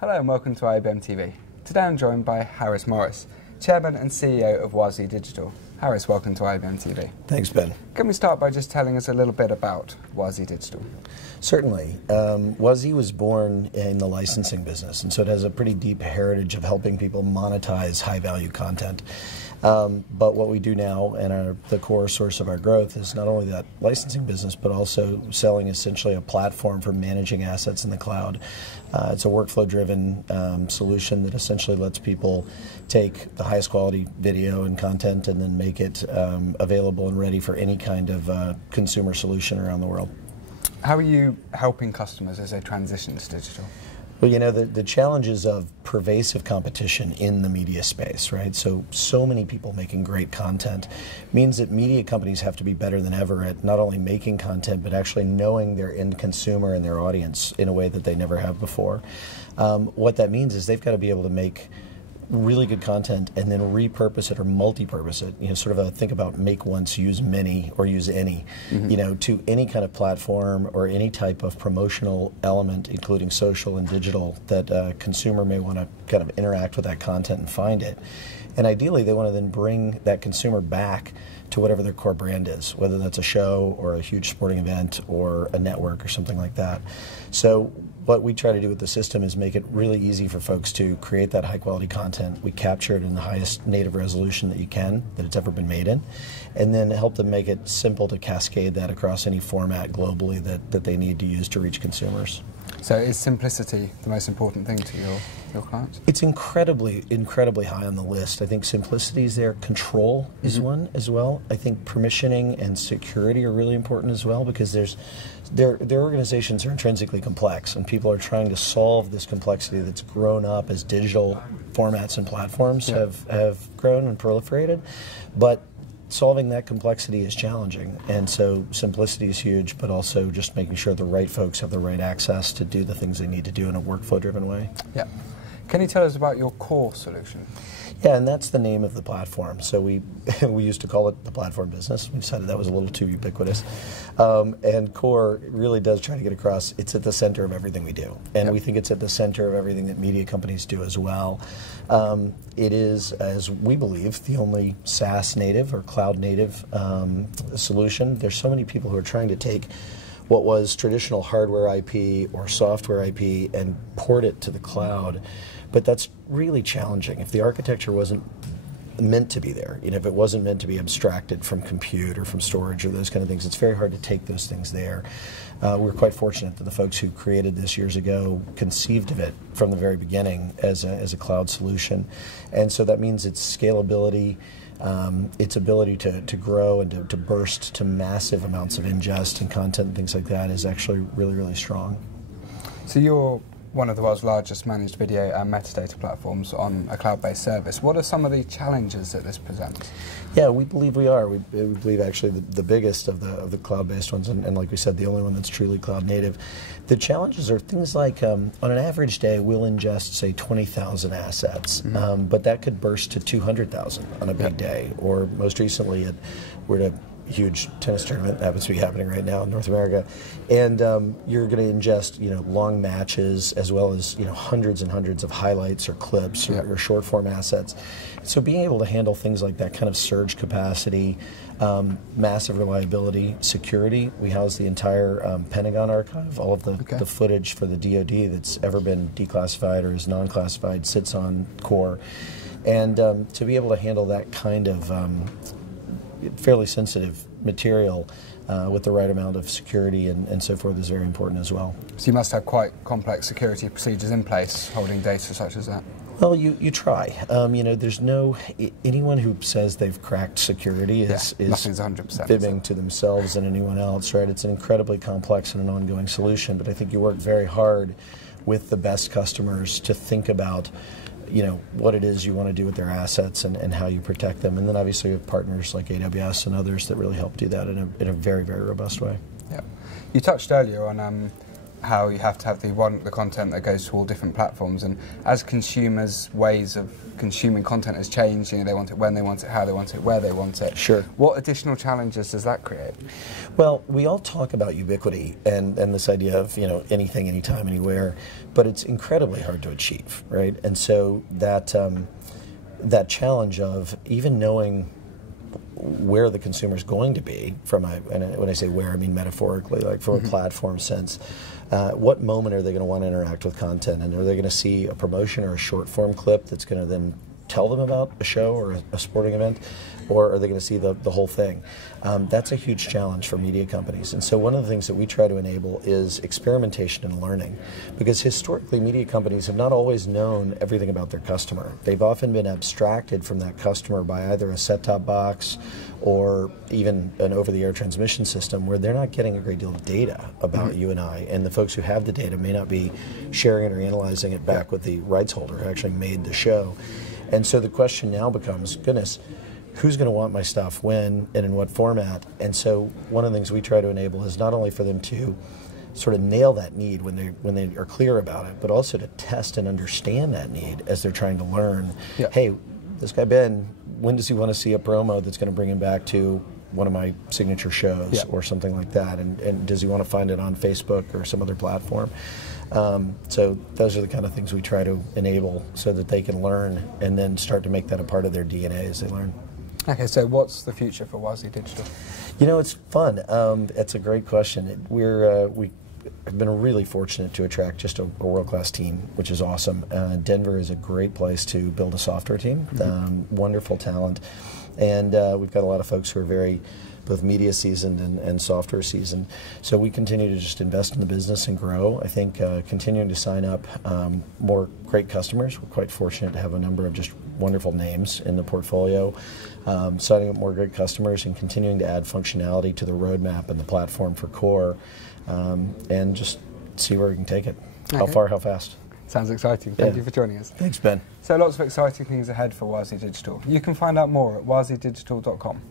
Hello and welcome to IBM TV. Today I'm joined by Harris Morris, Chairman and CEO of Wazee Digital. Harris, welcome to IBM TV. Thanks, Ben. Can we start by just telling us a little bit about Wazee Digital? Certainly. Wazee was born in the licensing business, and so it has a pretty deep heritage of helping people monetize high-value content. But what we do now, and the core source of our growth, is not only that licensing business, but also selling essentially a platform for managing assets in the cloud. It's a workflow-driven solution that essentially lets people take the highest quality video and content and then make it available and ready for any kind of consumer solution around the world. How are you helping customers as they transition to digital? Well, you know, the challenges of pervasive competition in the media space, right? So many people making great content means that media companies have to be better than ever at not only making content, but actually knowing their end consumer and their audience in a way that they never have before. What that means is they've got to be able to make really good content and then repurpose it or multi-purpose it, you know, sort of think about make once, use many, or use any, you know, to any kind of platform or any type of promotional element, including social and digital, that a consumer may want to kind of interact with that content and find it. And ideally, they want to then bring that consumer back to whatever their core brand is, whether that's a show or a huge sporting event or a network or something like that. So what we try to do with the system is make it really easy for folks to create that high quality content. We capture it in the highest native resolution that you can, that it's ever been made in, and then help them make it simple to cascade that across any format globally that they need to use to reach consumers. So is simplicity the most important thing to your clients? It's incredibly high on the list. I think simplicity is there. Control is one as well. I think permissioning and security are really important as well, because their organizations are intrinsically complex, and people are trying to solve this complexity that's grown up as digital formats and platforms have grown and proliferated. But solving that complexity is challenging, and so simplicity is huge, but also just making sure the right folks have the right access to do the things they need to do in a workflow-driven way. Yeah. Can you tell us about your core solution? Yeah, and that's the name of the platform. So we used to call it the platform business. We decided that was a little too ubiquitous. And core really does try to get across, it's at the center of everything we do. And we think it's at the center of everything that media companies do as well. It is, as we believe, the only SaaS native or cloud native solution. There's so many people who are trying to take what was traditional hardware IP or software IP and port it to the cloud. But that's really challenging. If the architecture wasn't meant to be there, you know, if it wasn't meant to be abstracted from compute or from storage or those kind of things, it's very hard to take those things there. We're quite fortunate that the folks who created this years ago conceived of it from the very beginning as a cloud solution. And so that means its scalability, its ability to grow and to burst to massive amounts of ingest and content and things like that is actually really, really strong. So you're one of the world's largest managed video and metadata platforms on a cloud-based service. What are some of the challenges that this presents? Yeah, we believe we are. We believe actually the biggest of the cloud-based ones, and like we said, the only one that's truly cloud-native. The challenges are things like, on an average day, we'll ingest, say, 20,000 assets, but that could burst to 200,000 on a big day. Or most recently, we're at a huge tennis tournament that happens to be happening right now in North America, and you're going to ingest, you know, long matches as well as, you know, hundreds and hundreds of highlights or clips or short form assets. So being able to handle things like that kind of surge capacity, massive reliability, security. We house the entire Pentagon archive. All of the footage for the DoD that's ever been declassified or is non-classified sits on core, and to be able to handle that kind of fairly sensitive material with the right amount of security and so forth is very important as well. So you must have quite complex security procedures in place holding data such as that? Well, you try. You know, there's anyone who says they've cracked security is nothing's 100%, fibbing to themselves and anyone else, right? It's an incredibly complex and an ongoing solution, but I think you work very hard with the best customers to think about, you know, what it is you want to do with their assets and how you protect them. And then obviously you have partners like AWS and others that really help do that in a very, very robust way. Yeah. You touched earlier on how you have to have the content that goes to all different platforms, and as consumers' ways of consuming content has changed, they want it when they want it, how they want it, where they want it. Sure. What additional challenges does that create? Well, we all talk about ubiquity and this idea of anything, anytime, anywhere, but it's incredibly hard to achieve, right? And so that that challenge of even knowing where the consumer is going to be from and when I say where, I mean metaphorically, like from a platform sense. What moment are they going to want to interact with content, and are they going to see a promotion or a short form clip that's going to then tell them about a show or a sporting event, or are they going to see the whole thing? That's a huge challenge for media companies. And so one of the things that we try to enable is experimentation and learning, because historically media companies have not always known everything about their customer. They've often been abstracted from that customer by either a set-top box or even an over-the-air transmission system, where they're not getting a great deal of data about you and I, and the folks who have the data may not be sharing it or analyzing it back with the rights holder who actually made the show. And so the question now becomes, goodness, who's going to want my stuff, when, and in what format? And so one of the things we try to enable is not only for them to sort of nail that need when they are clear about it, but also to test and understand that need as they're trying to learn, hey, this guy Ben, when does he want to see a promo that's going to bring him back to one of my signature shows or something like that, and does he want to find it on Facebook or some other platform? So those are the kind of things we try to enable so that they can learn and then start to make that a part of their DNA as they learn. Okay, so what's the future for Wazee Digital? It's fun. It's a great question. We have been really fortunate to attract just a world-class team, which is awesome. Denver is a great place to build a software team, wonderful talent. And we've got a lot of folks who are very both media seasoned and software seasoned. So we continue to just invest in the business and grow. I think continuing to sign up more great customers. We're quite fortunate to have a number of just wonderful names in the portfolio. Signing up more great customers and continuing to add functionality to the roadmap and the platform for core, and just see where we can take it. How far, how fast. Sounds exciting. Thank you for joining us. Thanks, Ben. So lots of exciting things ahead for Wazee Digital. You can find out more at wazeedigital.com.